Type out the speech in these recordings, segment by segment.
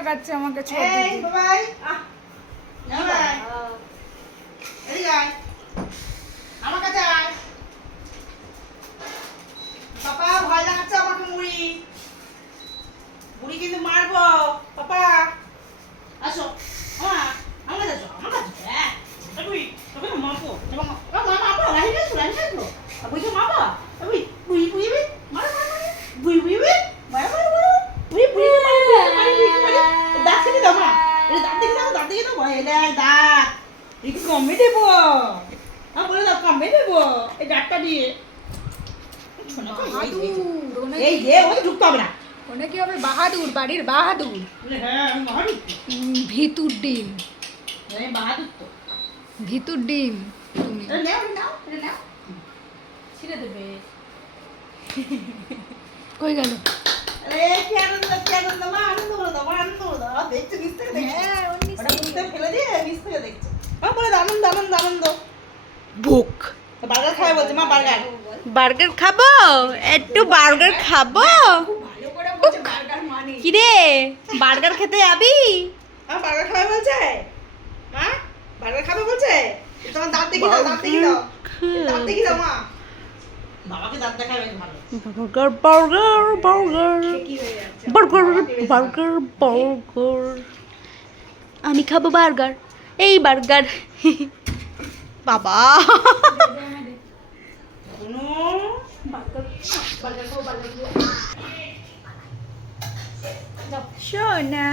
দেখাচ্ছে আমাকে ছোট এই বাবাই বাবাই এই আয় আমার কাছে আয় পাপা ভয় লাগাচ্ছে আমাকে মুড়ি মুড়ি কিন্তু মারবো পাপা আসো হ্যাঁ আমার কাছে আমার কাছে হ্যাঁ তুই তবে না মাপো তবে মা মাপো লাইন আসো বুঝছো মাপো তুই বুই বুই মার মার মার বুই বুই মার মার বুই বুই মার দাঁত কেটে দাও মা এটা দাঁত দেখে দাও ভয় দেয় দাঁত একটু কমে দেবো হ্যাঁ বলে দাও কমে দেবো এই দাঁতটা দিয়ে এই যে ওই ঢুকতে হবে না ওনে কি হবে বাহাদুর বাড়ির বাহাদুর হ্যাঁ আমি বাহাদুর ভিতুর ডিম আমি বাহাদুর তো ভিতুর ডিম তুমি এটা নাও এটা নাও ছিঁড়ে দেবে কই গেল আরে কি আনন্দ মা আনন্দ বলে দাও আনন্দ বলে দাও দেখছো নিচ থেকে দেখছো হ্যাঁ ওটা নিচ থেকে ফেলে দিয়ে নিচ থেকে দেখছো বলে দাও আনন্দ আনন্দ আনন্দ বুক বার্গার খাবে বলছে মা বার্গার বার্গার খাবো একটু বার্গার খাবো ভালো করে বলছে বার্গার মানে কিরে বার্গার খেতে যাবি আমার বার্গার খাবে বলছে মা বার্গার খাবে বলছে তোমার দাঁত দেখি দাও দাঁত দেখি দাও দাঁত দেখি দাও মা বাবাকে দাঁত দেখাবে ভালো বার্গার বার্গার বার্গার কি হয়ে যাচ্ছে বার্গার বার্গার বার্গার আমি খাবো বার্গার এই বার্গার বাবা কোনো বার্গার খাও বার্গার সোনা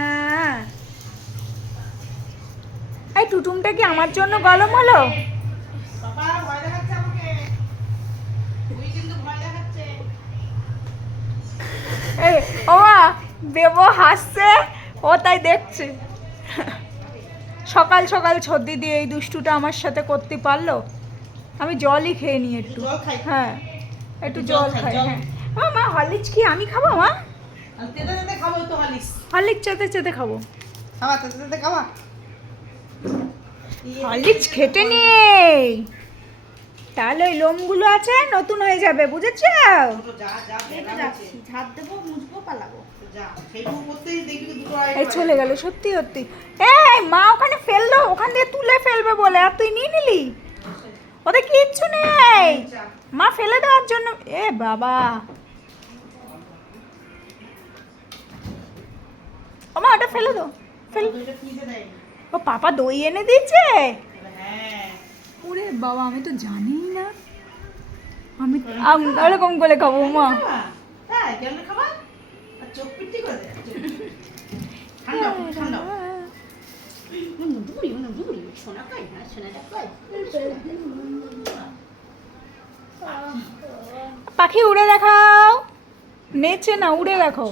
এই টুটুমটা কি আমার জন্য গরম হলো বাবা ভয় দেখাচ্ছে আমাকে তুই কিন্তু ভয় দেখাচ্ছে এই ও মা দেবো হাসছে ও তাই দেখছে সকাল সকাল সর্দি দিয়ে এই দুষ্টুটা আমার সাথে করতে পারলো আমি জলই খেয়ে নিই একটু জল খাই হ্যাঁ একটু জল জল খাই, খাই জল। হ্যাঁ মা হরলিক্স কি আমি খাবো মা আর তেতে তেতে খাবো তো হালিস হরলিক্স চেতে চেতে খাবো খাওয়া তেতে তেতে খাওয়া হরলিক্স খেতে নেই তাহলে ওই লোমগুলো আছে নতুন হয়ে যাবে বুঝেছো তো যা যা বেলা যাচ্ছে ঝাড় দেবো মুছবো পালাবো যা সেইটুকু করতেই দেখবি দুটো এই চলে গেল সত্যি সত্যি এই মা ওখানে ফেললো ওখান দিয়ে তুলে ফেলবে বলে আর তুই নিয়ে নিলি ওদের কিচ্ছু নেই মা ফেলে দেওয়ার জন্য এ বাবা ও মা ওটা ফেলে দাও ফেল দুইটা ফ্রিজে দেয় ও পাপা দই এনে দিয়েছে হ্যাঁ ওরে বাবা আমি তো জানিই না আমি এরকম করে খাবো মা হ্যাঁ কেমন খাবা আর চোখ পিটি করে দেয় ঠান্ডা ঠান্ডা সোনা খাই না সোনাটা খাই পাখি উড়ে দেখাও নেচে না উড়ে দেখো